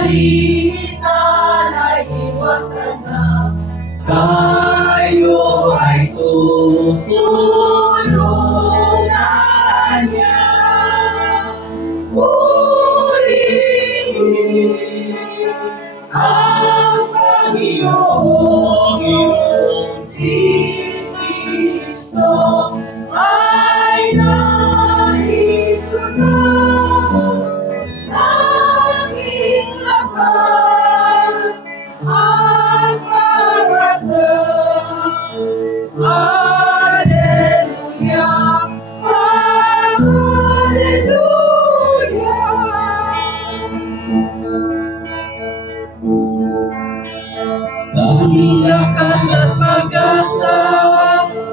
Pagalitan ay iwasan na, tayo ay tutulungan niya. Purihin ang Panginoong iyong si Kristo ay narito na. Aming lakas at pag-asa. Hallelujah, hallelujah. Aming lakas at pag-asa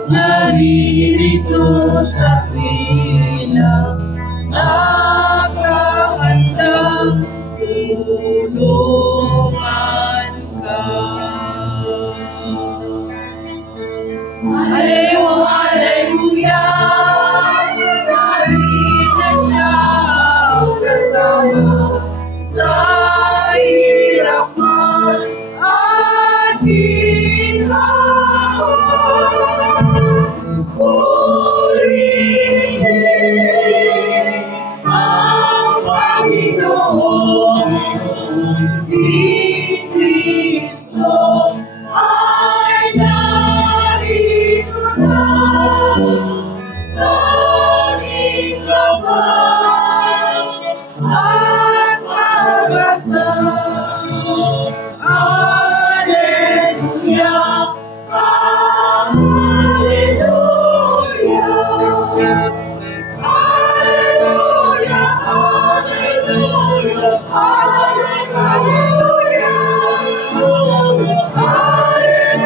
naririto sa tuwina, nakahandang tulungan ka. Hallelujah, narito siya kasama sa hirap man at ginhawa. Purihin ang Panginoong si Kristo ay narito na. Tanging lakas at pag-asa. Hallelujah, hallelujah. Hallelujah, hallelujah, hallelujah. Hallelujah,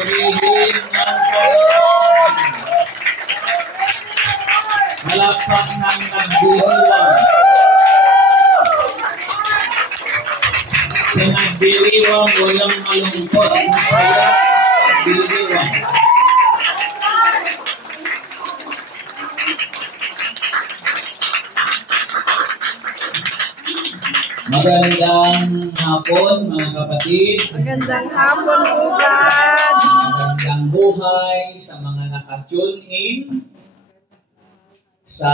Purihin ang Panginoon. Malakpak ng nagdiriwang. Sa nagdiriwang, walang malungkot. Masaya, nagdiriwang. Magandang hapon, mga kapatid. Magandang hapon po, God. Magandang buhay sa mga naka-tune in sa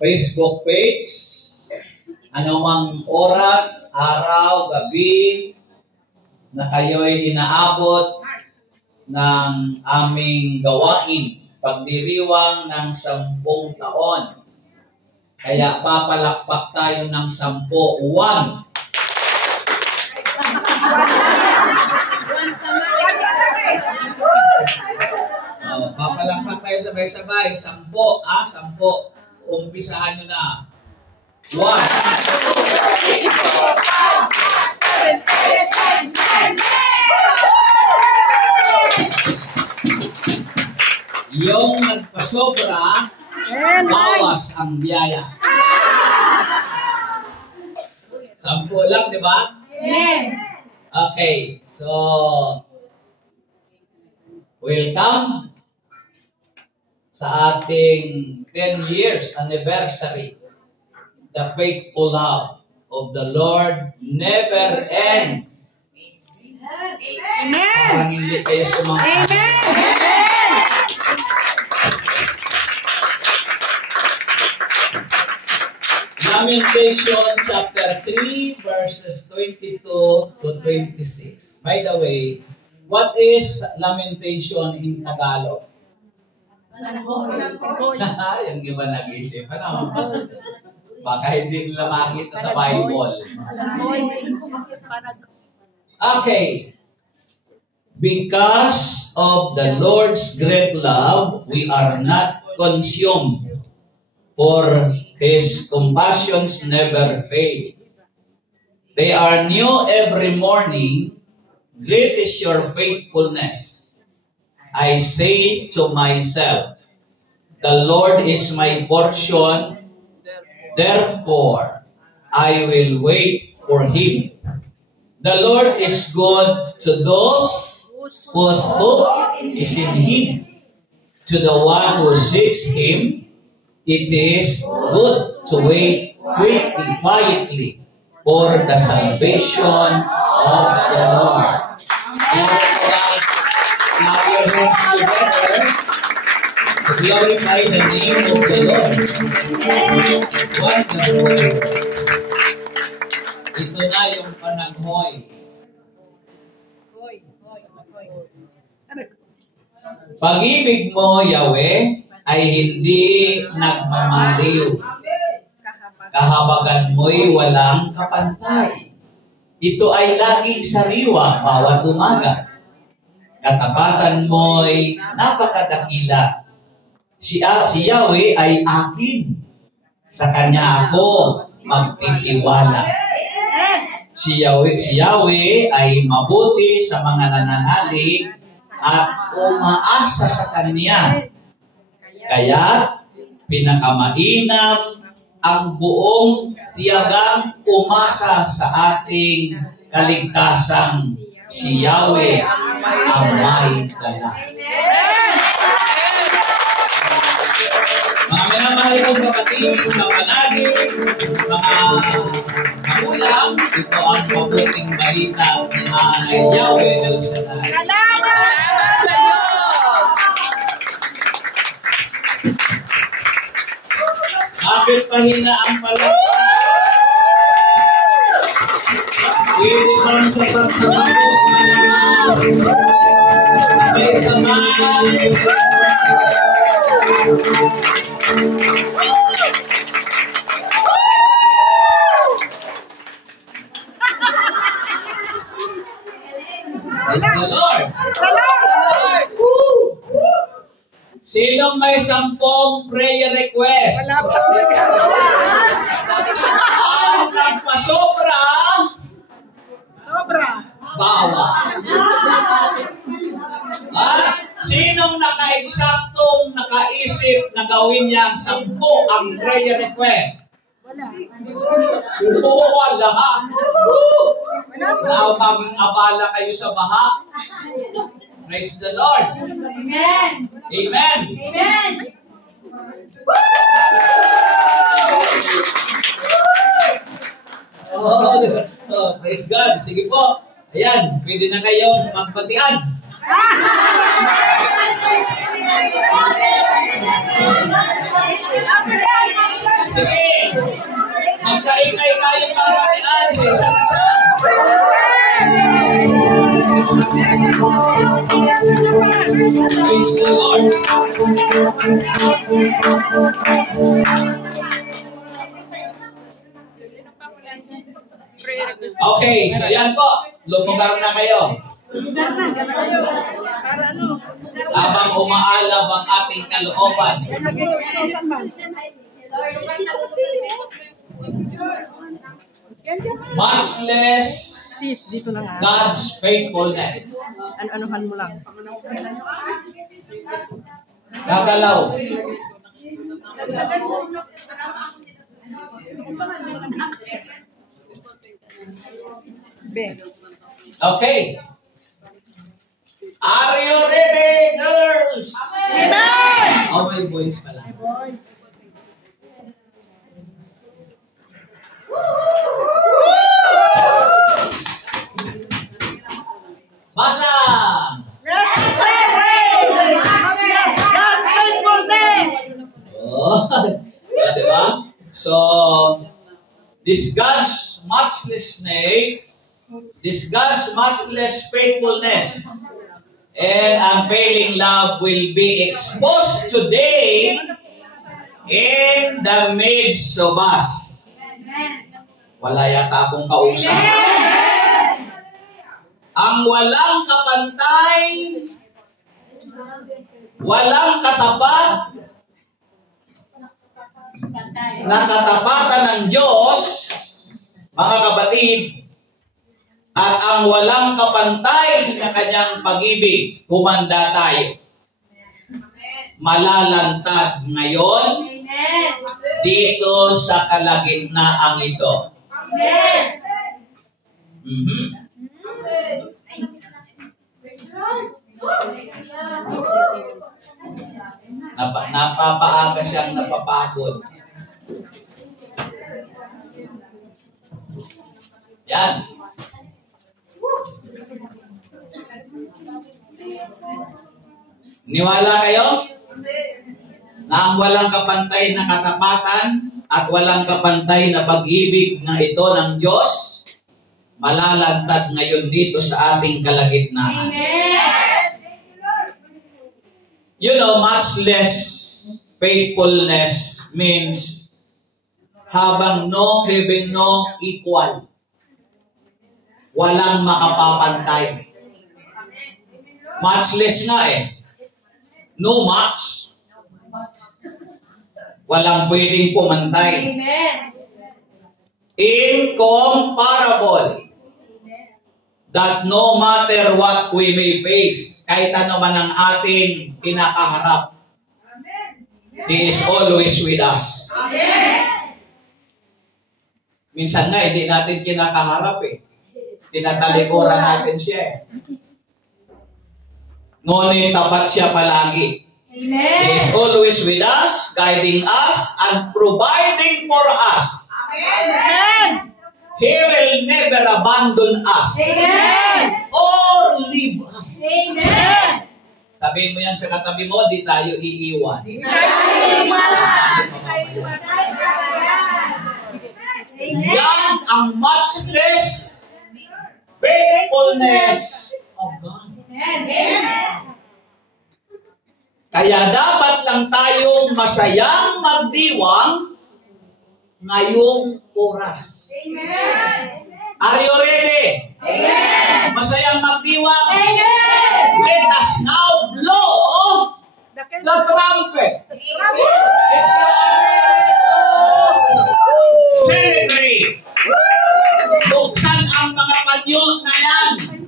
Facebook page. Anumang oras, araw, gabi na kayo'y inaabot ng aming gawain, pagdiriwang ng 10 taon. Kaya papalakpak tayo ng 10. 1. Papalakpak tayo sabay-sabay. 10, 10. Umpisahan nyo na. 1. Yung nagpasobra, bawas ang biyaya. 10 lang, di ba? Yes. Okay, so welcome sa ating 10 years anniversary. The faithful love of the Lord never ends. Amen. Parang hindi kayo sumasagot. Amen. Lamentation chapter 3 verses 22 to 26. By the way, what is lamentation in Tagalog? Yung iba nag-isip. Ano? Baka hindi nila makita sa Bible. Okay. Because of the Lord's great love, we are not consumed, for His compassions never fail. They are new every morning. Great is your faithfulness. I say to myself, the Lord is my portion, therefore I will wait for Him. The Lord is good to those whose hope is in Him. To the one who seeks Him, it is good to wait quietly for the salvation of the Lord. Now we are together to glorify the name of the Lord. Wonderful. Ito na yung panaghoy. Pag-ibig mo, Yahweh, ay hindi nagmamaliw. Kahabagan mo'y walang kapantay. Ito ay laging sariwa bawat umaga. Katapatan mo'y napakadakila. Si Yahweh ay akin. Sa Kanya ako magtitiwala. Si Yahweh ay mabuti sa mga nananalig at umaasa sa Kanya. Kaya pinakamainam ang buong tiyagang umasa sa ating kaligtasang si Yahweh ang may dala. Mga minamahal kong kapatid, mga panagin, mga kagulang, ito ang mabuting balita ni Yahweh El Shaddai. Bakit pahina ang palakpak? Pwede man sa pagkatapos manamas. Sabay-sabay. Praise the Lord. Sinong may 10 prayer request? Ang nagpasobra, bawa. Sinong naka-eksaktong nakaisip na gawin niya ang 10 ang prayer request? Wala. Abala kayo sa baha. Praise the Lord. Amen. Amen. Amen. Praise God. Sige po. Ayan, pwede na kayong magpatian. Sige. Magkaingay tayong magpatian sa isa't isa. Praise the Lord. Okay, so yan po. Lumugar na kayo. Habang umaalab ang ating kalooban. Much less God's faithfulness. Anuhan mo lang. Gagalaw. Okay. Are you ready, girls? Amen! Oh, may voice pala. Basa! God's faithfulness! Oh, diba? So, this God's matchless name, this God's matchless faithfulness, and unfailing love will be exposed today in the midst of us. Wala yata akong kausap. ang walang kapantay, walang katapat, na katapatan ng Diyos, mga kapatid, at ang walang kapantay na kanyang pag-ibig, kumanda tayo. Malalantad ngayon dito sa kalagitnaan ito. Napapaaga siyang napapagod. Yan. Niwala kayo? Na ang walang kapantay na katapatan at walang kapantay na pag-ibig na ito ng Diyos, malalantad ngayon dito sa ating kalagitnaan. You know, much less faithfulness means having no equal. Walang makapapantay. Much less nga eh. No match. Walang pwedeng pumantay. Incomparable. That no matter what we may face, kahit ano man ang ating pinakaharap, He is always with us. Minsan nga, hindi natin kinakaharap eh. Tinatalikuran natin siya eh. Ngunit tapat siya palagi. Amen. He is always with us, guiding us, and providing for us. Amen. He will never abandon us. Amen. Or leave us. Amen. Sabihin mo yan sa katabi mo, di tayo iiwan. Yan ang matchless faithfulness of God. Kaya dapat lang tayong masayang magdiwang ngayong oras. Are you ready? Masayang magdiwang? Let us now blow the trumpet. If you are ready to celebrate, buksan ang mga panyo na yan.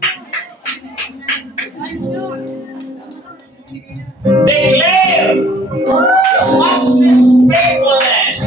Declare His matchless faithfulness.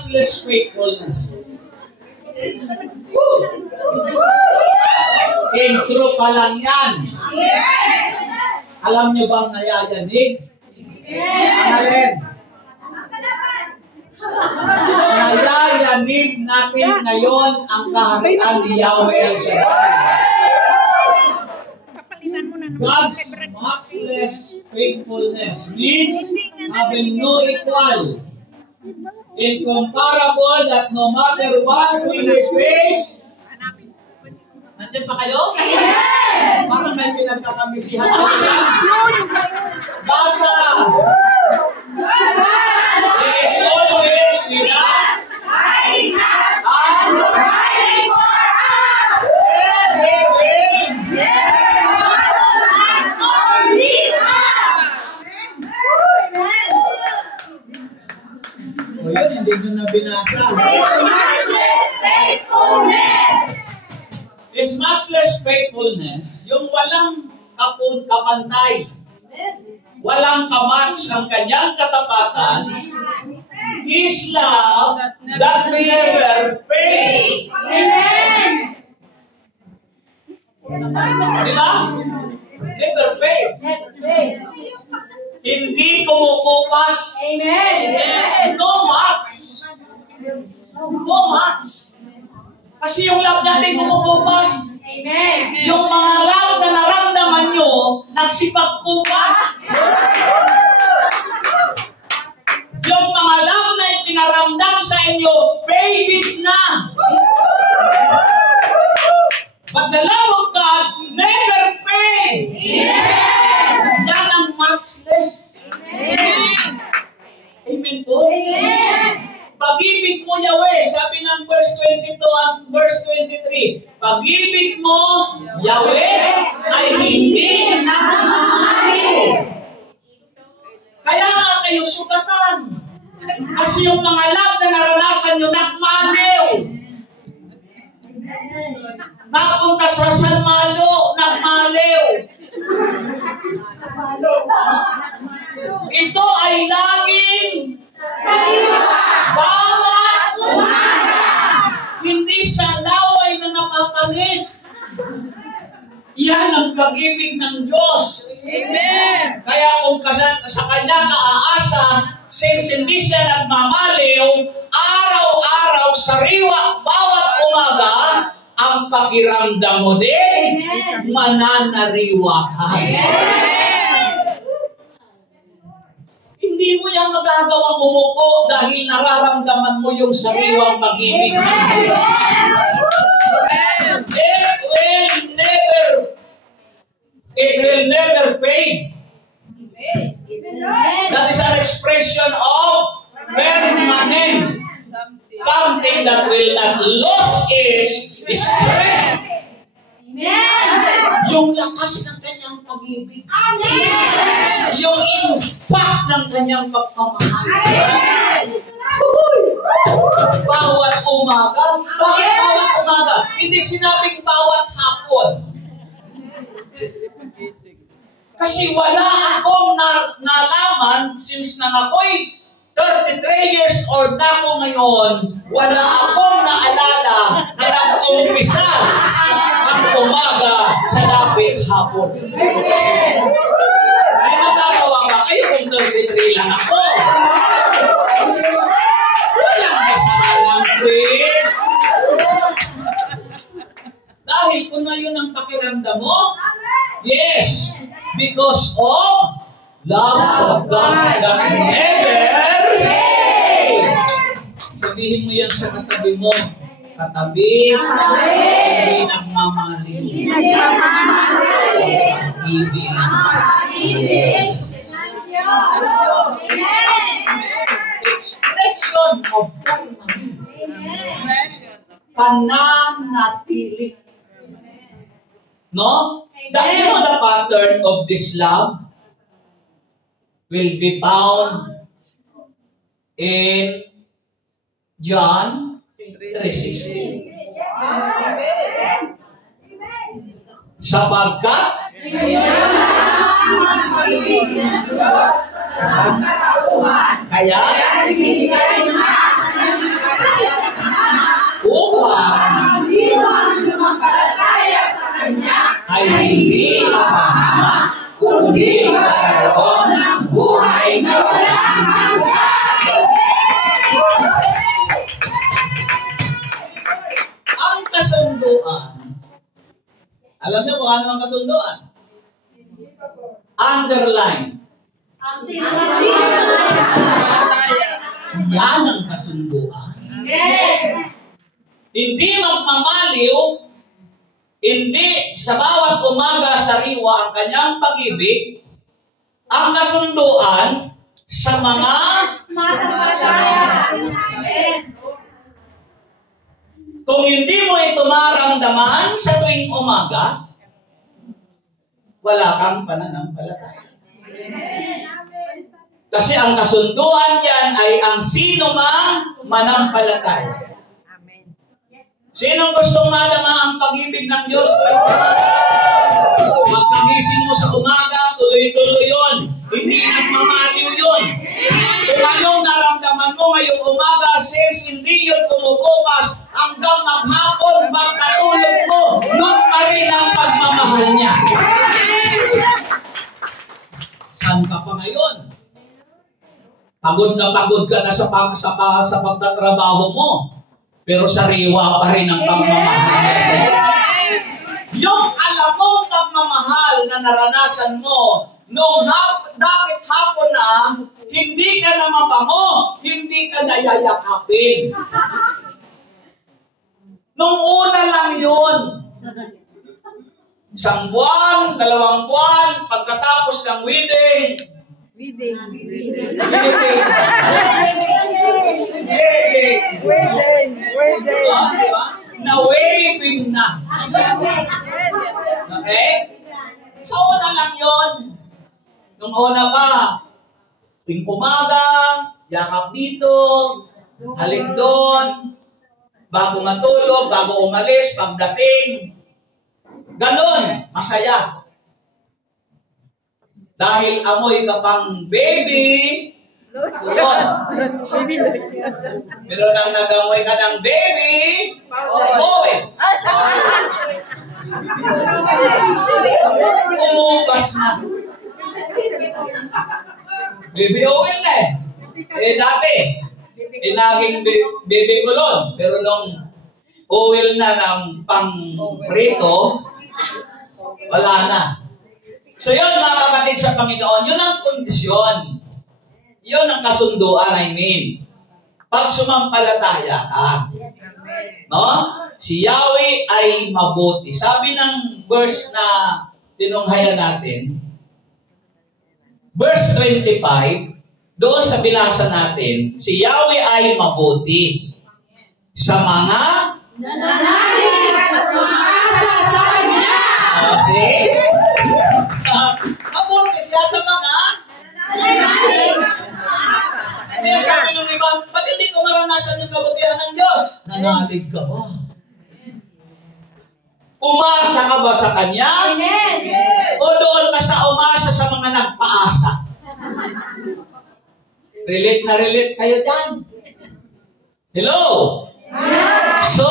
matchless faithfulness. Intro pa lang yan. Alam niyo bang nayayanig? Amen. Nayayanig natin ngayon ang kaharian ni Yahweh El Shaddai. God's matchless faithfulness means having no equal, incomparable, that no matter what we may face. Nandiyan pa kayo? Parang may pinagkakamisihan talaga. Basa! He is always with us. And fighting for us. He will. O yun, hindi nyo na binasa. His matchless faithfulness, yung walang kapantay, walang kamatch ang kanyang katapatan, His love that never fails. Di ba? Never fails. Hindi kumukupas. No match. No match. Kasi yung love natin kumukupas. Yung mga love na naramdaman nyo, nagsipagkupas. Yung mga love na ipinaramdam sa inyo, faded na. But the love of God never fades. Yan ang matchless. Amen po? Pag-ibig mo, Yahweh, sabi ng verse 22 at verse 23, pag-ibig mo, Yahweh, ay hindi nagmamahal. Kaya nga kayo sugatan. Kasi yung mga love na naranasan nyo, nagmaliw. Napunta sa San Malo, nagmaliw. Ito ay laging bawat umaga. Hindi sa laway na napapanis. Yan ang pag-ibig ng Diyos. Amen. Kaya kung sa Kanya ka-aasa, since hindi siya nagmamaliw, araw-araw, sariwa, bawat umaga, ang pakiramdam mo din, mananariwa ka. Hindi mo yan magagawang umupo dahil nararamdaman mo yung sariwang pag-ibig ng Diyos. It will never fade. That is an expression of permanence. Something that will not lose its strength. Yung lakas ng kanyang pag-ibig. Yung impact ng kanyang pagmamahal. Bawat umaga. Bakit bawat umaga? Hindi sinabing bawat hapon. Kasi wala akong nalaman since nang ako'y 33 years old na ako ngayon, wala akong naalala na nag-umpisa ang umaga sa lapit hapon. May magagawa ba kayo kung 33 lang ako? Walang kasalanan, friend. Dahil kung na yun ang pakiramdam mo, yes, because of love of God that never fails. Sabihin mo yan sa katabi mo. Katabi, hindi nagmamaliw. Ibig. Yes. Expression of pananatili. No? You know the pattern of this love will be found in John 3:16. Sapagkat kaya upang ang sinong sumampalataya sa Kanya ay hindi mapahama, kundi magkaroon ng buhay na walang hanggan. Ang kasunduan, alam niyo kung ano ang kasunduan? Underline. ang sinong Yan ang kasunduan. Amen. Hindi magmamaliw, hindi sa bawat umaga sariwa ang kanyang pag-ibig, ang kasunduan sa mga Sumasampalataya. Amen. kung hindi mo ito maramdaman sa tuwing umaga, wala kang pananampalataya. Kasi ang kasunduan diyan ay ang sino mang manampalataya. Sinong gustong malama ang pag-ibig ng Diyos? Pagkagising mo sa umaga, tuloy-tuloy yun. Hindi nagmamaliw yun. Kung anong naramdaman mo ngayong umaga, since hindi yun kumukupas hanggang maghapon, magkatulog mo, yun pa rin ang pagmamahal niya. Saan ka pa ngayon? Pagod ka na sa pagtatrabaho mo. Pero sariwa pa rin ang pagmamahal niya sa'yo. Yung alam mong pagmamahal na naranasan mo, dahil hapon na, hindi ka na mabango, hindi ka na yayakapin. Nung una lang yun. 1 buwan, 2 buwan, pagkatapos ng wedding, diba? Na-waving na. Okay? Sa una lang yun. Nung una pa, tuwing umaga, yakap dito, halik doon, bago matulog, bago umalis, pagdating. Ganon, masaya. Dahil amoy ka pang baby, yun. Pero nang nagamoy ka ng baby, oil. Umupas na. Baby oil na eh. Dati, naging baby kulon. Pero nung oil na ng pang-prito, wala na. So yun mga kapatid sa Panginoon, yun ang kondisyon. Yun ang kasunduan, I mean. Pag sumampalataya ka. No? Si Yahweh ay mabuti. Sabi ng verse na tinunghayan natin, verse 25, doon sa binasa natin, si Yahweh ay mabuti sa mga Nananalig at umaasa sa Kanya. Okay? Mabuti siya sa mga Nananalig. kaya sabi ng iba, ba't hindi ko maranasan yung kabutihan ng Diyos? Nanalig ka ba? Umasa ka ba sa Kanya? Amen. O doon ka sa umasa sa mga nagpaasa? Relate na relate kayo dyan. Hello? So,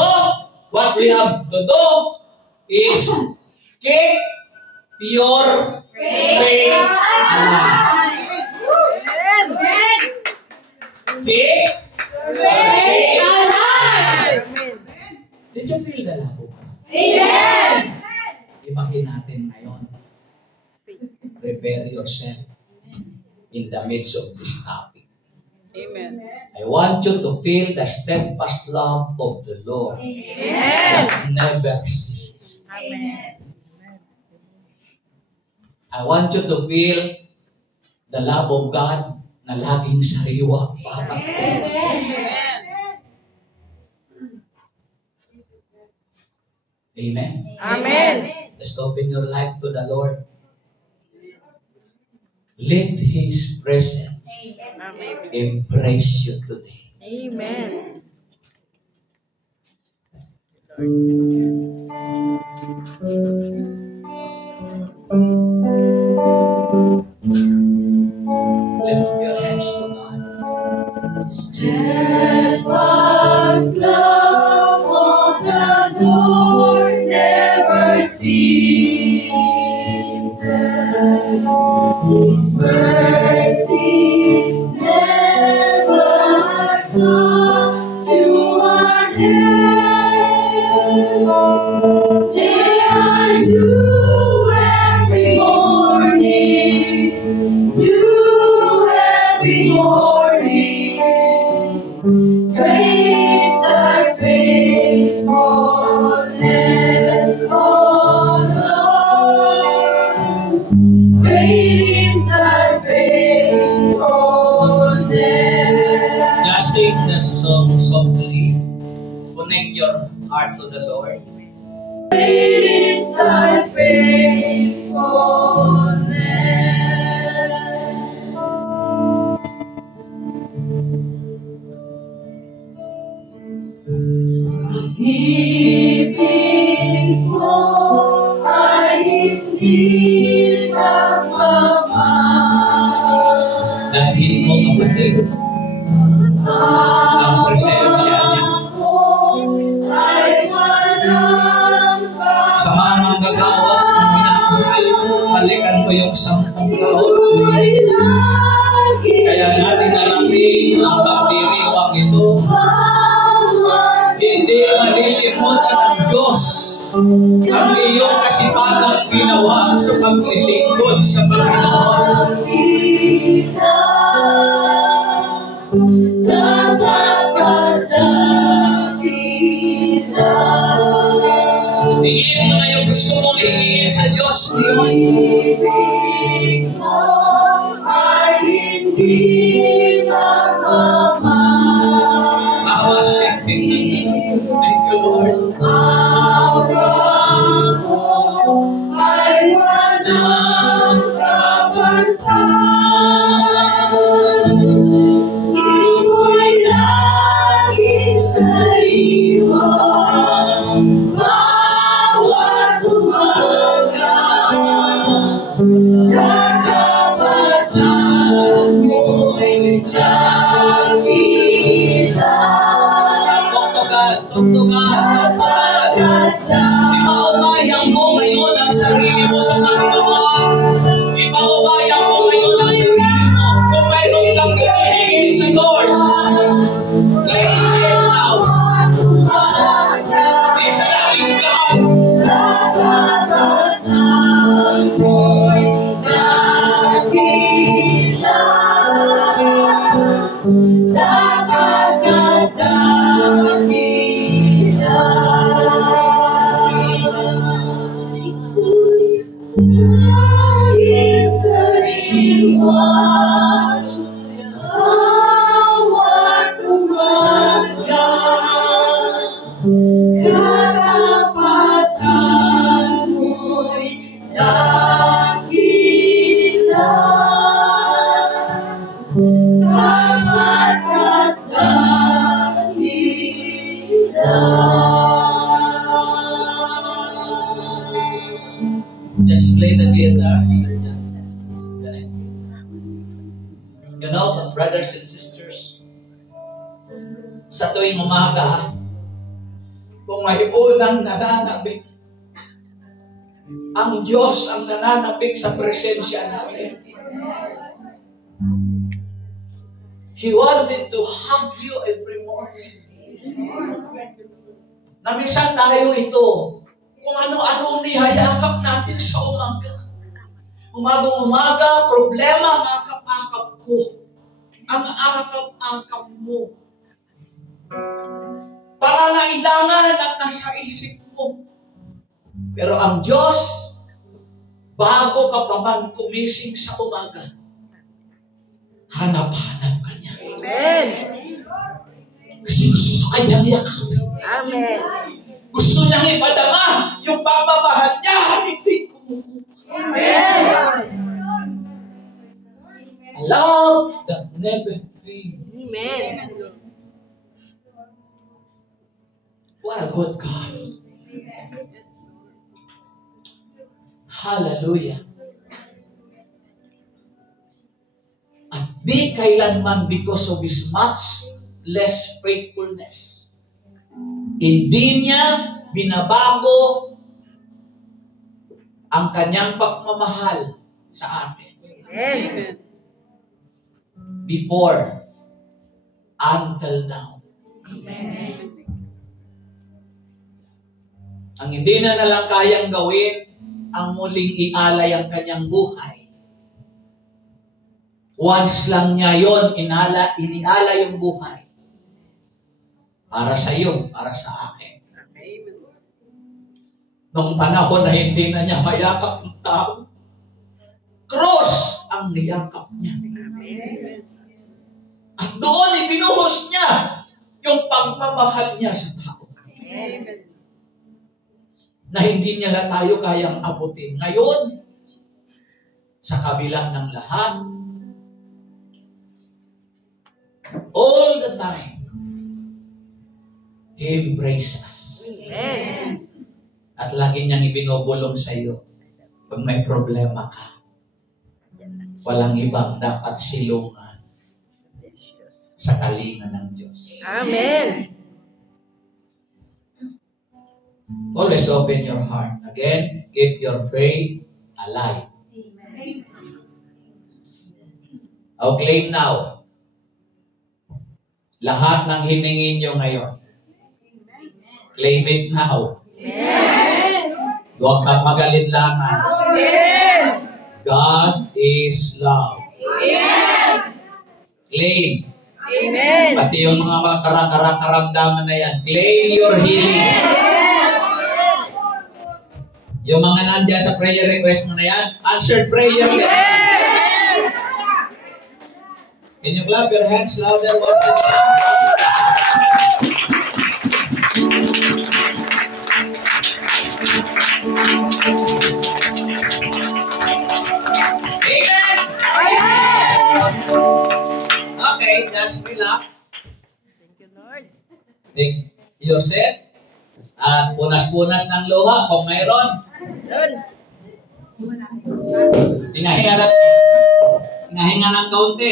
what we have to do is keep your faith alive. Keep your faith alive. Did you feel the love of God? Amen. Ibahin natin ngayon. Prepare yourself in the midst of this topic. Amen. I want you to feel the steadfast love of the Lord. Amen. That never ceases. Amen. I want you to feel the love of God na laging sariwa. Amen. Amen. Just open your life to the Lord. Let His presence Amen. embrace you today. Amen. Lift up your hands to God. Steadfast mercies never come to an end. They are new every morning, new every morning. Great is thy faithfulness, O Lord. Great is thy faithfulness. Just sing the song softly. Connect your heart to the Lord. Great is thy faithfulness. Ibig mo ay hindi magmamahal. Dahil mo, kapatid, ang presensya niya. Ay walang Sa mga manggagawa kung minamahal, balikan mo yung 10 taon. Kaya natin nalamin ang pagdiriwang ito. Hindi malilimutan ng Diyos ang iyong kasipagang ginawa sa paglilingkod sa Panginoon. Tingin mo na yung gusto mong hingin sa Diyos ngayon. Ibig mo ay hindi magmamahal. Awa siya. Thank you, Lord. Ay walang kapantay. Ito'y laging sa iyo. Bawat umaga, nakapatan mo'y dakilan. Tugtugan. Ipaubayan mo ngayon ang sarili mo sa Panginoon. Ipaubayan mo ngayon ang sarili mo. Kung mayroon kang hihingin sa Lord, claim Him now. Isa lang yung God. Nakapatan mo'y dakilan. Karapatan mo'y dakilan. Dapat at dakilan. Just play the guitar, Sir John. You know, brothers and sisters, sa tuwing umaga, kung may unang nananabik, ang Diyos ang nananabik sa presensya natin. He wanted to hug you every morning. Namisan tayo ito. Kung ano-ano nihayakap natin sa umaga. Umagang-umaga, problema ang akap-akap ko. Ang akap-akap mo. Pangangailangan at nasa isip mo. Pero ang Diyos, bago ka pa man kumising sa umaga, hanap-hanap ka niya. Amen. Kasi gusto ka niyang yakapin. Amen. Gusto niyang ipadama yung pagmamahal niya, hindi kumukuha. Amen. A love that never fails. Amen. What a good God. Hallelujah. At di kailanman because of His much less faithfulness, hindi niya binabago ang kanyang pagmamahal sa atin. Amen. Before, until now. Ang hindi na nalang kayang gawin, ang muling ialay ang kanyang buhay. Once lang niya yon iniala yung buhay. Para sa iyo, para sa akin. Nung panahon na hindi na niya mayakap ng tao, cross ang niyakap niya. At doon ibinuhos niya yung pagmamahal niya sa tao. Na hindi niya na tayo kayang abutin. Ngayon, sa kabilang ng lahat, all the time, He embraces us. Amen. At lagi niyang ibinubulong sa iyo, pag may problema ka, walang ibang dapat silungan sa kalinga ng Diyos. Amen. Always open your heart. Again, keep your faith alive. I'll claim now. Lahat ng hiningin nyo ngayon. Claim it now. Huwag kang magalinlangan. God is love. Claim. Amen. Pati yung mga karamdaman na yan. Claim your healing. Yung mga nandiyan sa prayer request mo na yan, answered prayer. Can you clap your hands louder once again? Amen! Okay, just relax. Thank you, Lord. Take your seat. At punas-punas ng luha kung mayroon. Hinga-hinga ng kaunti.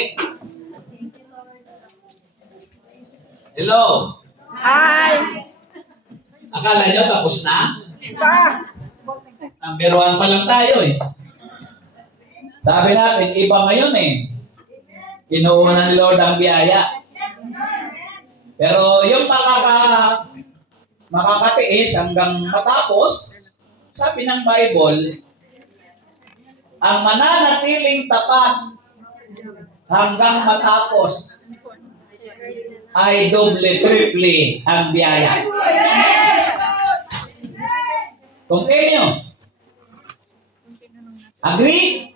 Hello. Hi. Akala nyo tapos na? Pa. Number 1 pa lang tayo eh. Sabi natin, iba ngayon eh. Kinuuna ni Lord ang biyaya. Pero yung makakatiis hanggang matapos, sabi ng Bible, ang mananatiling tapat hanggang matapos ay doble-triple ang biyaya. Continue. Agree?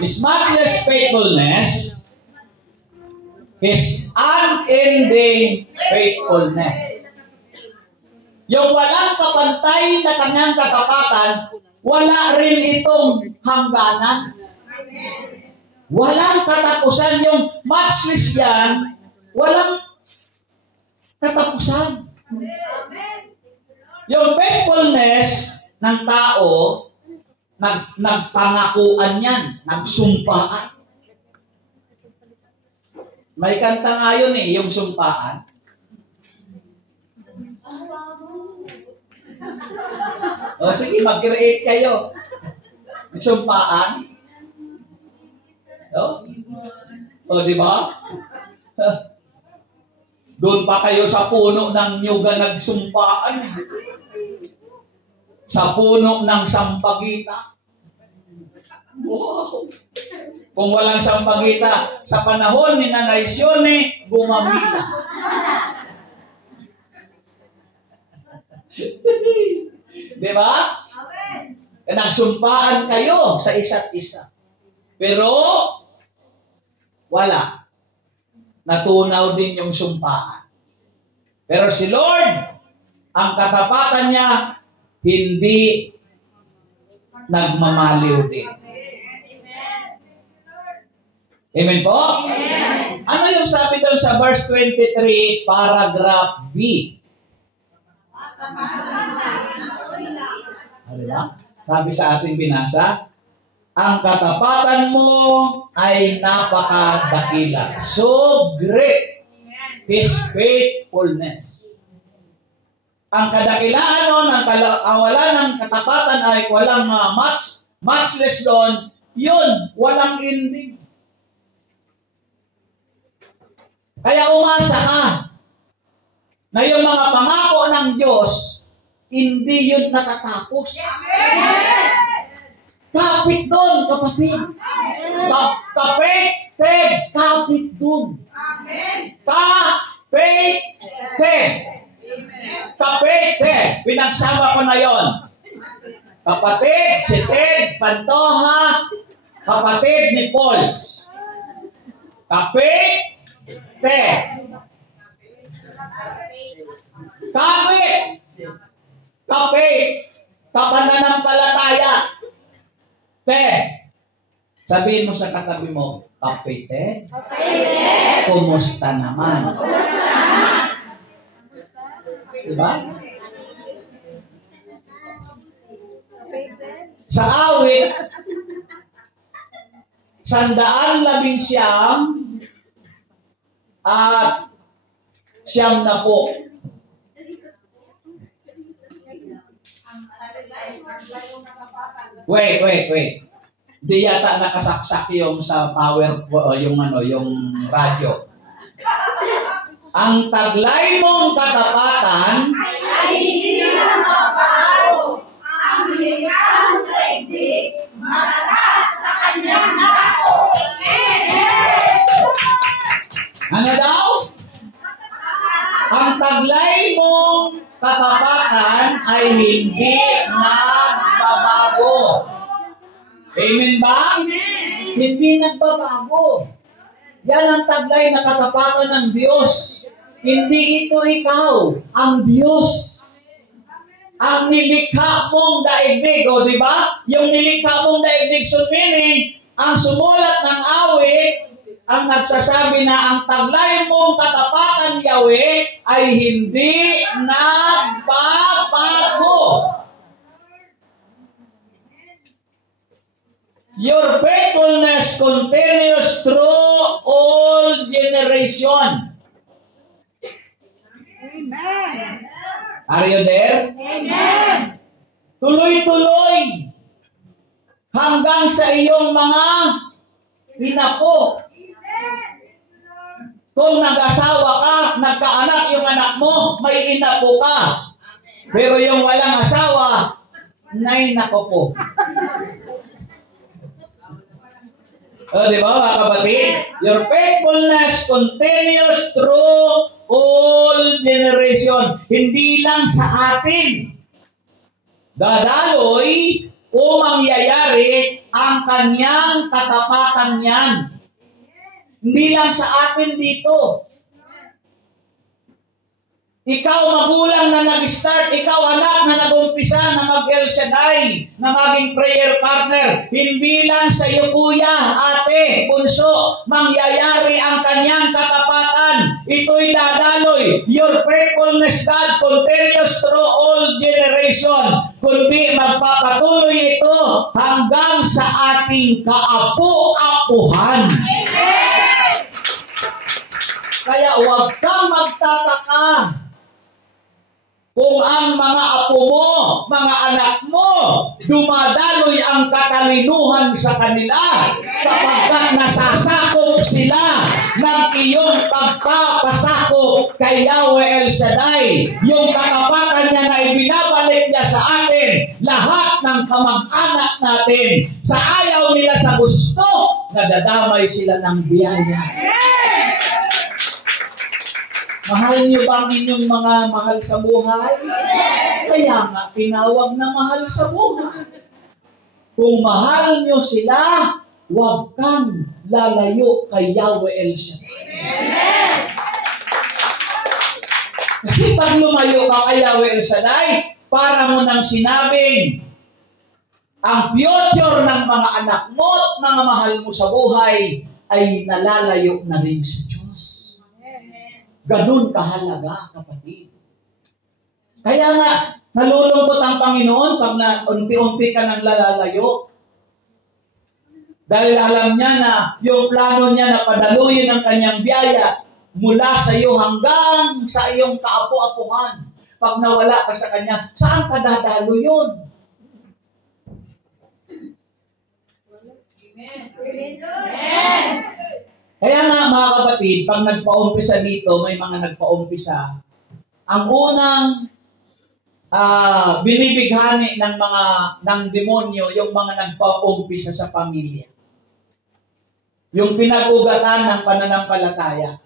His matchless faithfulness, His unending faithfulness. Yung walang kapantay na kanyang katapatan, wala rin itong hangganan. Walang katapusan. Yung matchless yan, walang katapusan. Yung faithfulness ng tao, nagpangakuan yan, nagsumpaan. May kanta nga yun eh, yung sumpaan. O sige, mag-create kayo. May sumpaan. O di ba? Doon pa kayo sa puno ng nyuga nagsumpaan. Sa puno ng sampagita. Wow! Kung walang sampagita, sa panahon ni Nanay Sione, gumamila. Di ba? Nagsumpaan kayo sa isa't isa. Pero, wala. Natunaw din yung sumpaan. Pero si Lord, ang katapatan niya, hindi nagmamaliw din. Amen po? Amen. Ano yung sabi doon sa verse 23, paragraph B? Diba? Sabi sa ating binasa, ang katapatan mo ay napakadakila. So great His faithfulness. ang kadakilaan nun, ang kawalan ng katapatan ay walang matchless doon, yun, walang ending. Kaya umasa ka na yung mga pangako ng Diyos, hindi yun natatapos. Kapit doon, kapatid. Kapit doon. Kapit. Pinagsama ko na yon. Kapatid, si Ted Pantoja, kapatid ni Pauls. Kapit. Kapananampalataya. Sabihin mo sa katabi mo, kapite. Kumusta naman? Diba? Sa awit, 119 at 90. Wait. Di yata nakasaksak yung sa power, yung radyo. Ang taglay mong katapatan ay hindi na mabago. Ang likang daigdig, mataas sa kanyang nako. Ano daw? Ang taglay mong katapatan ay hindi nagbabago. Amen ba? Amen. Hindi nagbabago. Yan ang taglay na katapatan ng Diyos. Hindi ito ikaw, ang Diyos. Ang nilikha mong daigdig, o di ba? Yung nilikha mong daigdig, so meaning, ang sumulat ng awit, ang nagsasabi na ang taglay mong katapatan, Yahweh, ay hindi nagbabago. Your faithfulness continues through all generation. Amen. Are you there? Amen. Tuloy-tuloy hanggang sa iyong mga inapo. Kung nag-asawa ka, nagkaanak yung anak mo, may inapo ka. Pero yung walang asawa, nay nako po. Di ba, mga kapatid? Your faithfulness continues through all generation. Hindi lang sa atin. Dadaloy o mangyayari ang kanyang katapatan niyan. Hindi lang sa atin dito. Ikaw magulang na nag-start, ikaw anak na nag-umpisa na mag-El Shaddai, na maging prayer partner, hindi lang sa iyo kuya, ate, bunso, mangyayari ang kanyang katapatan. Ito'y dadaloy. Your faithfulness, God, continues through all generations. Kundi magpapatuloy ito hanggang sa ating kaapu-apuhan. Kaya huwag kang magtataka kung ang mga apo mo, mga anak mo, dumadaloy ang katalinuhan sa kanila sapagkat nasasakop sila ng iyong pagpapasakop kay Yahweh El Shaddai. Yung katapatan niya na ibinabalik niya sa atin, lahat ng kamag-anak natin, sa ayaw nila sa gusto, nadadamay sila ng biyaya. Mahal niyo ba ang inyong mga mahal sa buhay? Kaya nga, tinawag na mahal sa buhay. Kung mahal niyo sila, huwag kang lalayo kay Yahweh El Shaddai. Kasi pag lumayo ka kay Yahweh El Shaddai, para mo nang sinabing, ang future ng mga anak mo at mga mahal mo sa buhay ay nalalayo na rin sa Diyos. Ganun kahalaga, kapatid. Kaya nga, nalulungkot ang Panginoon pag unti-unti ka nang lalalayo. Dahil alam niya na yung plano niya na padaluyin ang kanyang biyaya mula sa iyo hanggang sa iyong kaapu-apuhan. pag nawala ka sa Kanya, saan ka dadalo yun? Kaya nga mga kapatid, pag nagpa-umpisa dito, may mga nagpa-umpisa, ang unang binibighani ng demonyo, yung mga nagpa-umpisa sa pamilya. Yung pinag-ugatan ng pananampalataya.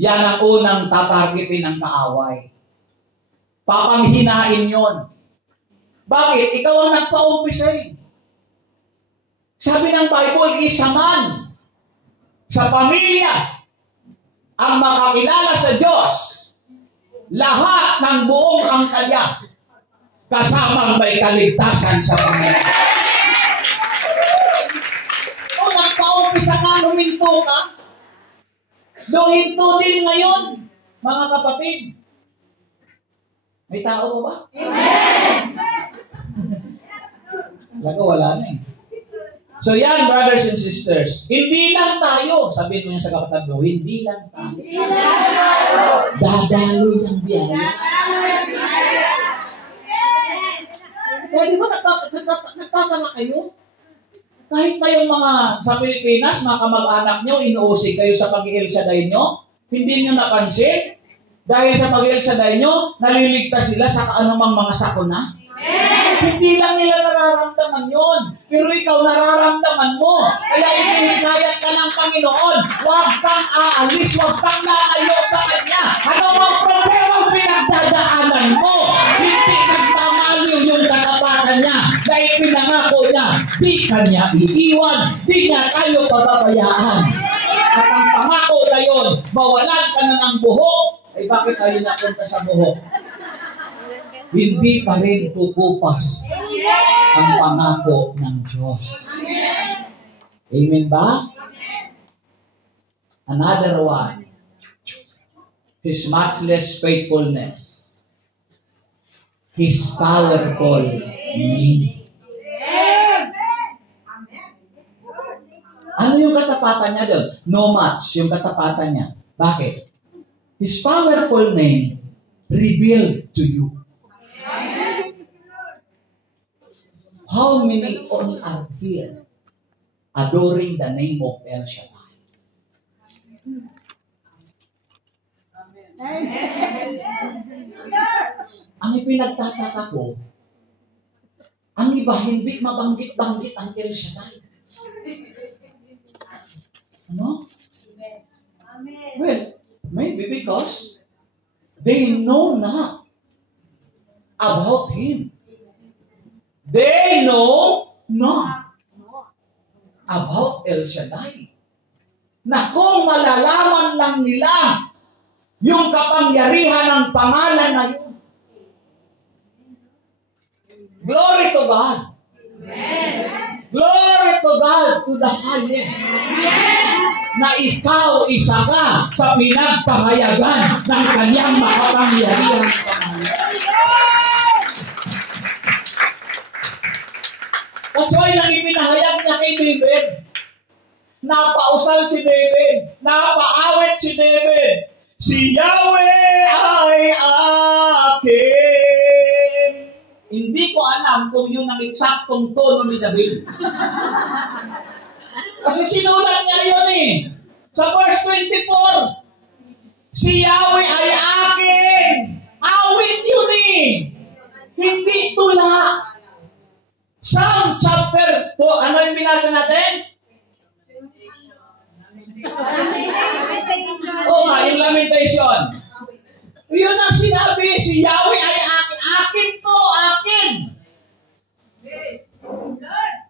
Yan ang unang tatargetin ng kaaway. Papanghinain yon. Bakit? Ikaw ang nagpa-umpisa eh. Sabi ng Bible, isa man sa pamilya ang makakilala sa Diyos, lahat ng buong angkalya, kasamang may kaligtasan sa pamilya. Kung nagpa-umpisa ka, huminto ka, hinto din ngayon, mga kapatid. May tao ba? Amen! Laga, wala na eh. So yan, brothers and sisters, hindi lang tayo, sabihin mo yan sa kapatid mo, hindi lang tayo. Dadaloy ng biyaya. Kaya di ba nagtatala kayo? Kahit na yung mga sa Pilipinas, mga kamag-anak nyo, inuusig kayo sa pag-i-El Shaddai nyo, hindi nyo napansin, dahil sa pag-i-El Shaddai nyo, naliligtas sila sa anumang mga sakuna. Hindi lang nila nararamdaman yun, pero ikaw nararamdaman mo. Kaya inihinayat ka ng Panginoon, huwag kang aalis, huwag kang lalayo sa Kanya. Ano mang problema ang pinagdadaanan mo? Hindi nagmamaliw yung katapatan niya, dahil pinangako niya, di Kanya iiwan, di niya tayo pababayaan. At ang pangako na yun, mawalan ka na ng buhok, ay bakit tayo napunta sa buhok? Hindi pa rin pupupas ang pangako ng Diyos. Amen ba? Another one. His matchless faithfulness. His powerful name. Ano yung katapatan niya doon? No match yung katapatan niya. Bakit? His powerful name revealed to you. How many all are here adoring the name of El Shaddai? Ang ipinagtataka ko, ang iba hindi mabanggit-banggit ang El Shaddai. Ano? Well, maybe because they know not about Him. They know not about El Shaddai. Na kung malalaman lang nila yung kapangyarihan ng pangalan na yun. Glory to God. Glory to God to the highest. Na ikaw isa ka sa pinagpahayagan ng kanyang makapangyarihan ng pangalan. That's why nang ipinahayag niya kay David, napausal si David, napaawit si David, si Yahweh ay akin. Hindi ko alam kung yun ang eksaktong tono ni David. Kasi sinulat niya yun eh. Sa verse 24, si Yahweh ay akin. Awit yun eh. Hindi tula. Psalm chapter 2, ano yung binasa natin? Oo nga, yung Lamentation. Yun ang sinabi, si Yahweh ay akin. Akin to, akin.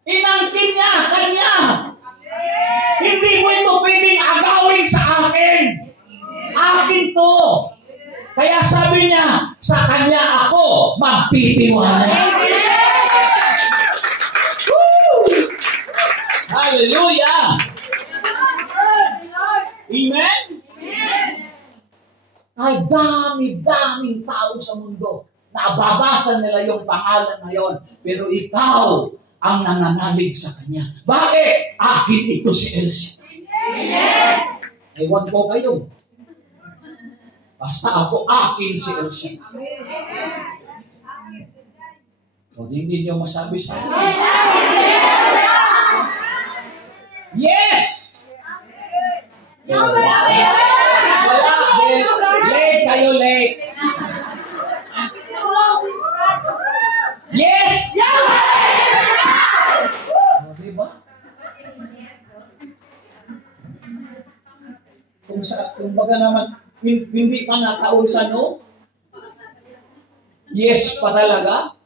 Inangkin niya, kanya. Hindi mo ito pwedeng agawin sa akin. Akin to. Kaya sabi niya, sa kanya ako magtitiwala. Hallelujah! Amen? Ay, dami-daming tao sa mundo na babasa nila yung pangalan na yon. Pero ikaw ang nananalig sa Kanya. Bakit? Akin ito si El Shaddai. Ewan ko kayo. Basta ako, akin si El Shaddai. O, hindi niyo masabi sa akin. Yes! Wala. Late kayo, late. Yes! O, diba? Kung baga naman, hindi pa nataon sa no? Yes pa talaga?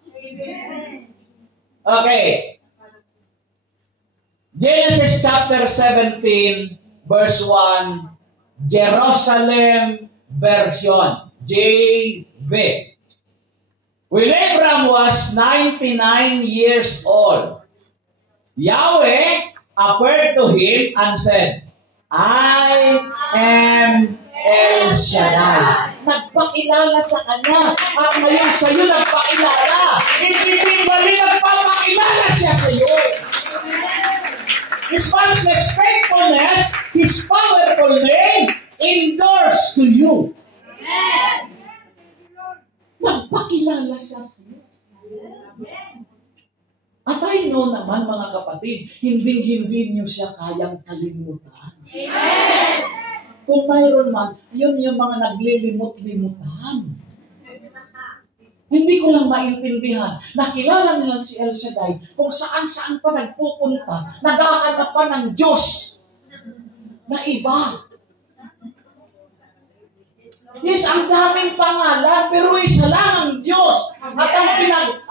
Okay. Genesis chapter 17, verse 1, Jerusalem version, JV. When Abraham was 99 years old, Yahweh appeared to him and said, I am El Shaddai. Nagpakilala sa kanya. At ngayon sa'yo nagpakilala. Individually nagpapakilala siya sa'yo. His matchless faithfulness, His powerful name, endures to you. Nagpakilala siya sa'yo. At I know naman mga kapatid, hindi niyo siya kayang kalimutan. Amen! Kung mayroon man, yun yung mga naglilimot-limutan. Hindi ko lang maintindihan. Nakilala nila si El Shaddai kung saan-saan pa nagpupunta, naghahanap pa ng Diyos na iba. Yes, ang daming pangalan, pero isa lang ang Diyos. At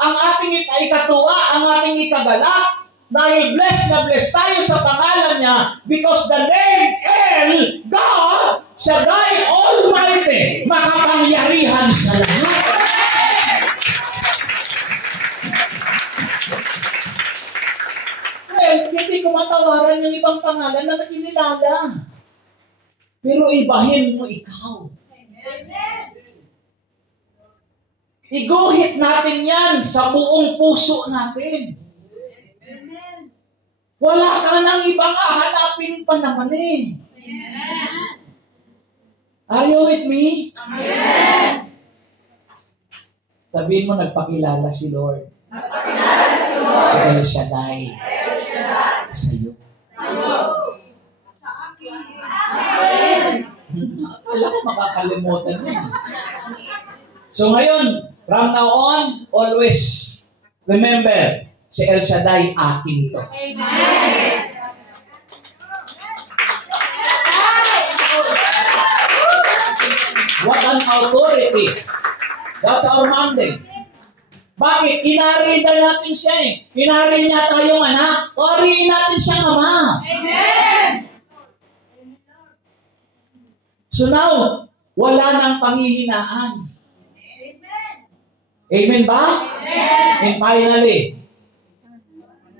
ang ating ikatuwa, ang ating ikagalak, dahil blessed na blessed tayo sa pangalan niya because the name El, God, Shaddai Almighty, makapangyarihan sa lahat. Well, hindi ko matawaran yung ibang pangalan na nakinilala. Pero ibahin mo ikaw. Iguhit natin yan sa buong puso natin. Wala ka nang ibang hahanapin pa naman eh. Are you with me? Amen. Sabihin mo, nagpakilala si Lord. Nagpakilala si Lord. Si El Shaddai. Sa iyo. Sa akin. Akala ko makakalimutan yun. So ngayon, from now on, always remember, si El Shaddai akin to. Amen. What an authority. That's our mandate. Bakit? Inari na natin siya eh. Inari niya tayong anak. Oriin natin siyang ama. Amen. So now, wala nang panghihinaan. Amen. Amen ba? Amen. And finally,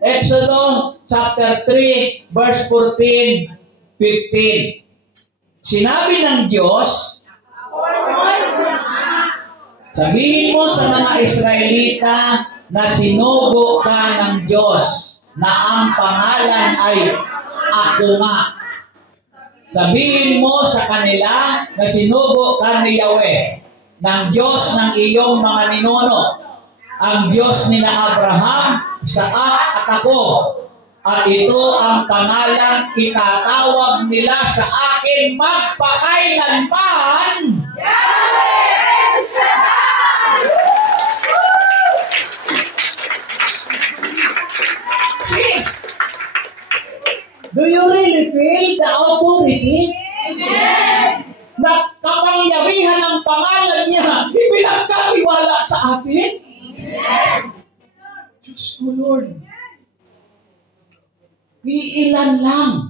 Exodus chapter 3, verse 14, 15. Sinabi ng Diyos, sabihin mo sa mga Israelita na sinugo ka ng Diyos na ang pangalan ay Ako nga. Sabihin mo sa kanila na sinugo ka ni Yahweh, ng Diyos ng iyong mga ninuno, ang Diyos nila Abraham, Isaac at ako. At ito ang pangalan itatawag nila sa akin magpakailanman. Do you really feel the authority? Amen. Na kapangyarihan ng pangalan niya, ipinagkatiwala sa atin? Amen. Diyos ko, Lord. Iilan lang.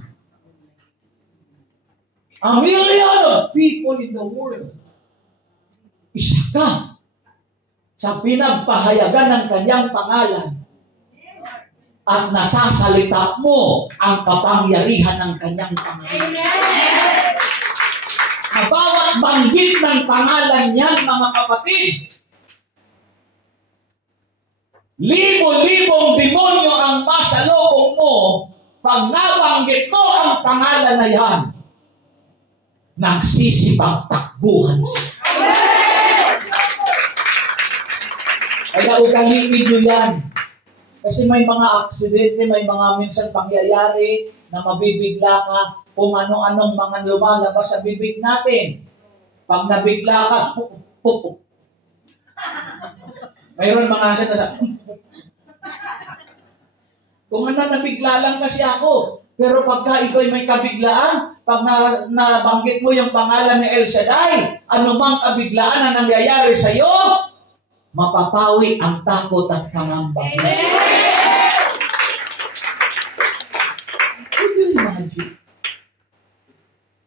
A million of people in the world. Isa ka sa pinagpahayagan ng kanyang pangalan. At nasasalita mo ang kapangyarihan ng kanyang pangalan. Na bawat banggit ng pangalan niyan, mga kapatid, libo-libong demonyo ang masalubong mo pag nabanggit mo ang pangalan na yan. nagsisipagtakbuhan siya. Kaya ugaliin nyo yan. Kasi may mga aksidente, may mga minsan pangyayari na mabibigla ka kung ano-anong mga lumalabas sa bibig natin. Pag nabigla ka, mayroon mga asin na sa kung ano, nabigla lang kasi ako. Pero pagka ikaw may kabiglaan, pag nabanggit mo yung pangalan ni El Shaddai, anumang kabiglaan na nangyayari sa iyo, mapapawi ang takot at pangamba. Ito yung mga Diyo.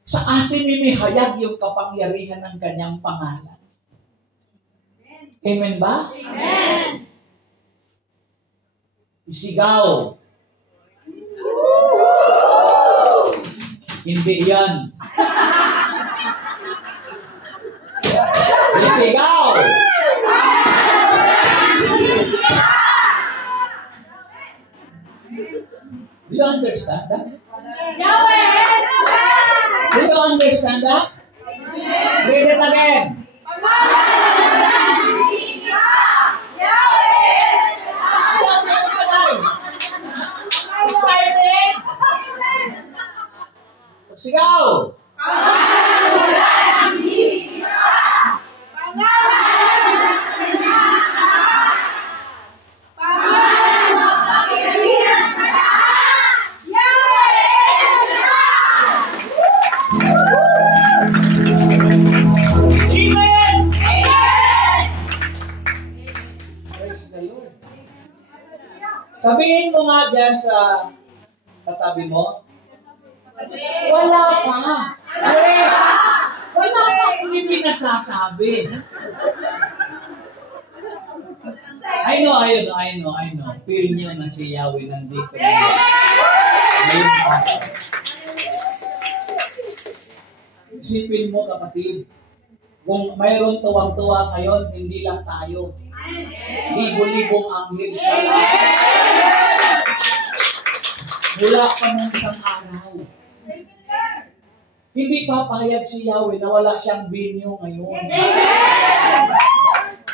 Sa atin inihayag yung kapangyarihan ng kanyang pangalan. Amen ba? Amen. Isigaw. Hindi yan. Isigaw. Do you understand that? Do you understand that? Read it again. Excited? Sigaw! Sabihin mo nga dyan sa katabi mo, wala pa. Wala pa kung hindi nasasabi. I know. Feel nyo na si Yahweh nandito. Ngayon pa. Isipin mo, kapatid, kung mayroon tuwang-tuwa ngayon, hindi lang tayo. Libo-libong anghel siya lang. Mula pa ng isang araw. Hindi papayag si Yahweh na wala siyang binyo ngayon.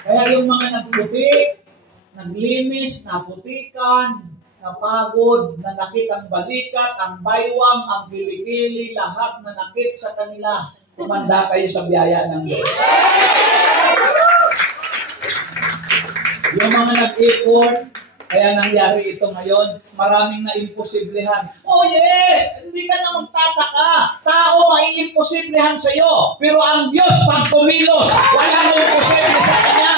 Kaya yung mga nagputi, naglinis, naputikan, napagod, nanakit ang balikat, ang baywang, ang kilikili, lahat nanakit sa kanila. Tumanda kayo sa biyaya ng Diyos. Yung mga nag-effort, kaya nangyari ito ngayon, maraming na-imposiblehan. Oh yes! Hindi ka na magtataka. Tao maiimposiblehan sa iyo. Pero ang Diyos, pag kumilos, walang imposible sa Kanya.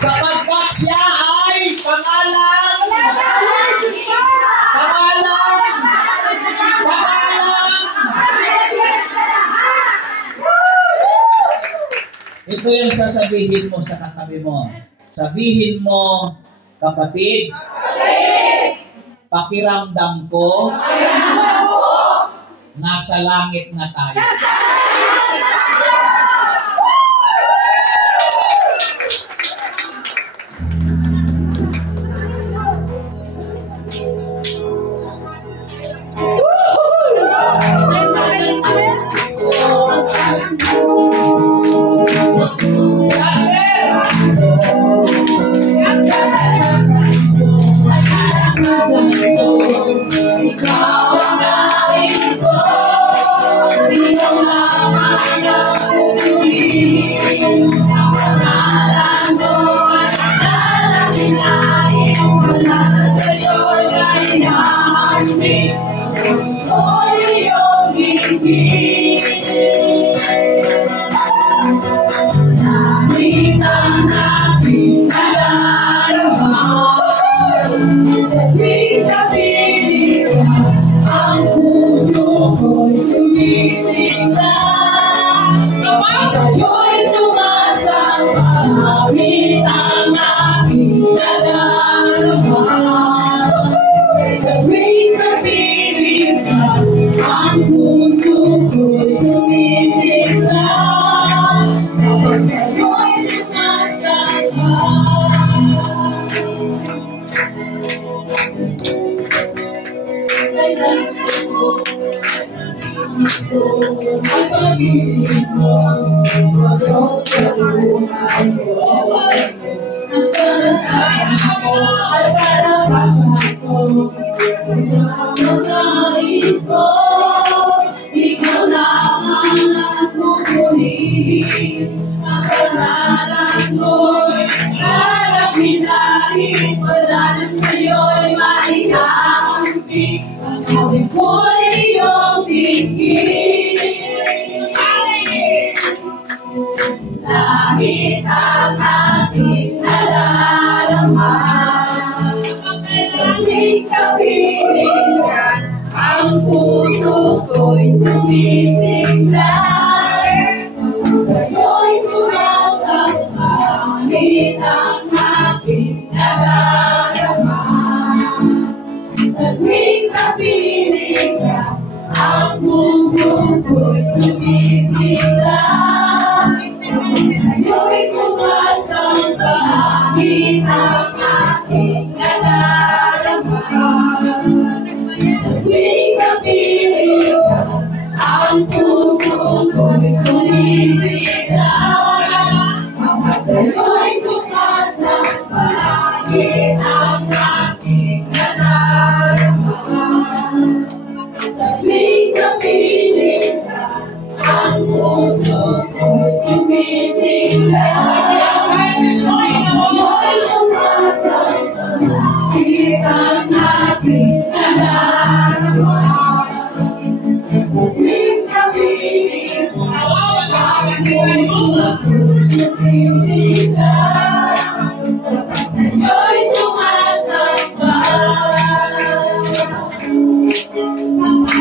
Sapagkat siya ay pangalan. Ito yung sasabihin mo sa katabi mo. Sabihin mo, kapatid, pakiramdam ko, nasa langit na tayo. piling mo, o Diyos sa buhay ko. Ang pananahan ko ay kalakasan ko, ang mga nais ko, ikaw lang ang pupurihin. Ang pangalan mo'y hanap-hinahin, wala na sa'yo'y maiaampi. Ang awit mo'y iyong tingin. Langit ang aking nalalaman, paging kapiling ka, ang puso ko'y sumisiklay. Sa'yo'y sumasamba, langit ang aking nalalaman. Sa tuwing kapiling ka, ang puso ko'y sumisiklay. Sa'yo'y sumasamba, langit ang aking nalalaman. Sa tuwing kapiling ka, ang puso ko'y sumisiklay. Sa'yo'y sumasamba, langit ang aking nalalaman. Sa tuwing kapiling ka, ang puso ko'y sumisiklay. Sa'yo'y sumasamba, langit ang aking nalalaman. Sa tuwing kapiling ka, ang puso ko'y sumisiklay. Sa'yo'y sumasamba,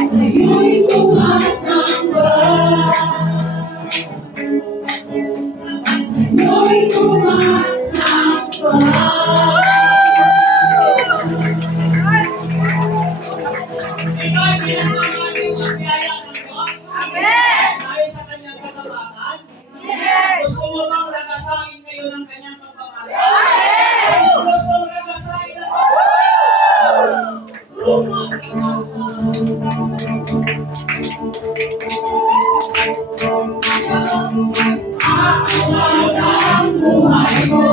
sa'yo'y sumasamba, sa'yo'y sumasamba. Ito'y pinangalan ng biyaya ng Diyos. Amen. Dahil sa kanyang katapatan. Yes. Gusto mo bang lagasain kayo ng kanyang pagpapala? Amen. Gusto mo lagasain ng pagpapala? Lumagasan. Aalaga ang buhay mo.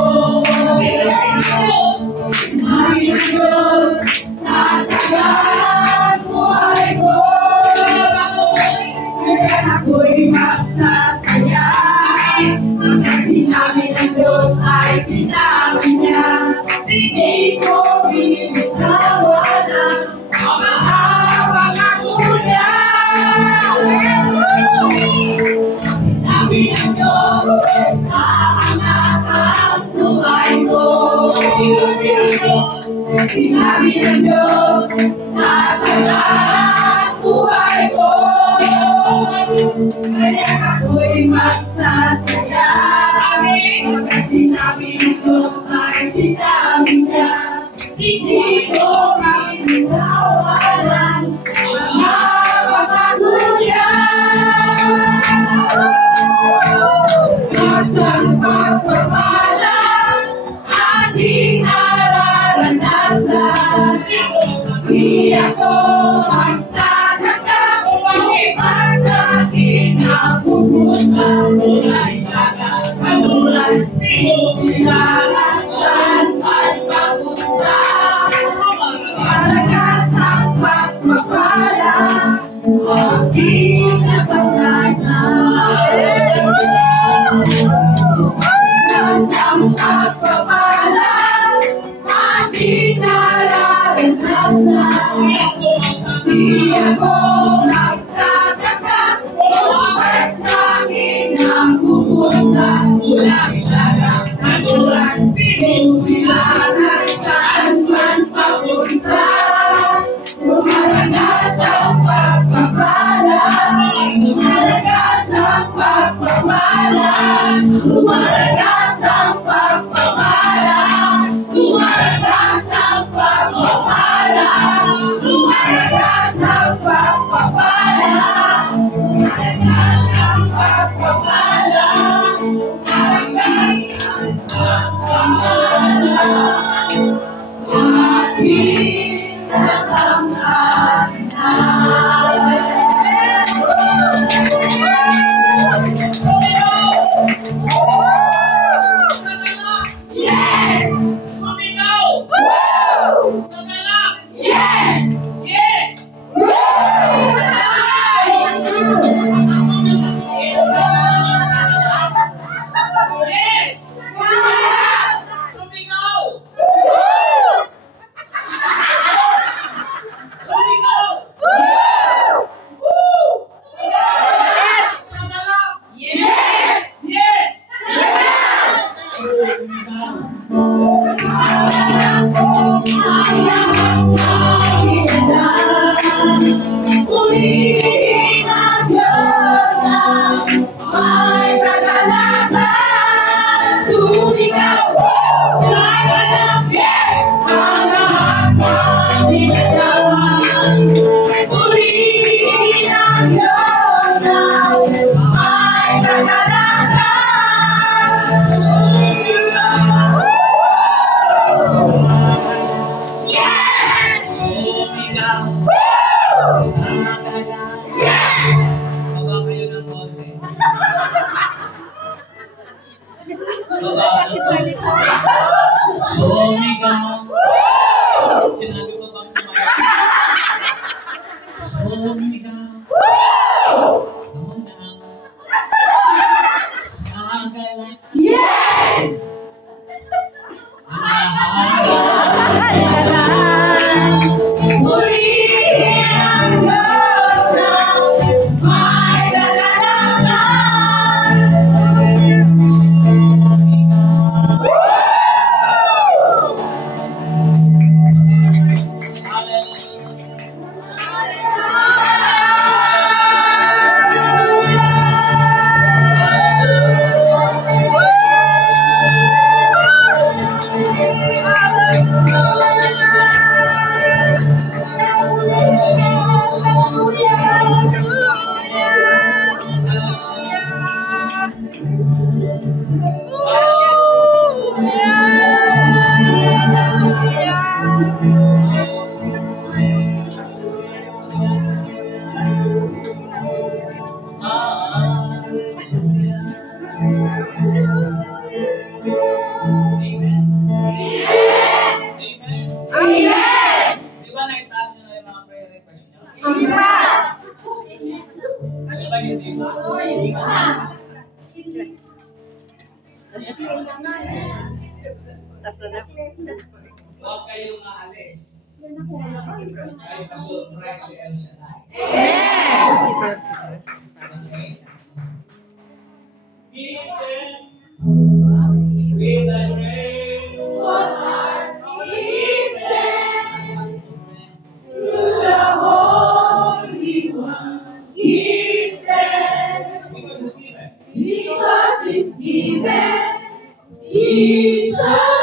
Sinabi ng Diyos, sasagaan ang buhay ko. Kaya ako'y magsasaya. Pagkat sinabi ng Diyos ay sinabi niya, hindi ko binitawan ang pangako niya. Sinabi ng Diyos, aangat ang buhay ko. Sinabi ng Diyos, sasagaan ang buhay ko. Kaya ako'y magsasaya. Pagkat sinabi ng Diyos ay sinabi niya, hindi ko binitawan ang pangako niya. Nasaan pagpapala aking nararanasan. Di ako magtataka kung iba sa akin na pupunta. Mula'y nagkakagulan, di ko sila saan man papunta. Malakas ang pagpapala aking napagdaanan. Nasaan pagpapala aking nararanasan. Di ako nagtataka kung ba't sa akin ang pupunta. Walang nagkakagulan, di ko sila saan man papunta. Lumalakas ang pagpapala, lumalakas ang pagpapala, lumalakas ang pagpapala, lumalakas ang pagpapala, lumalakas ang pagpapala. Sinabi ko bang kumaya? Sumigaw. Tumaw. Sa galat. Yes! Muli ang Diyos ng may nalalaman. Di ba naitaas nyo na yung mga prayer request nyo? Ano ba yun, di ba? Huwag kayong maalis. Ay pasurprise si El Shaddai. Okay. Give thanks with a grateful heart. Give thanks To the Holy One, give thanks, because it's given. because it's given. Jesus.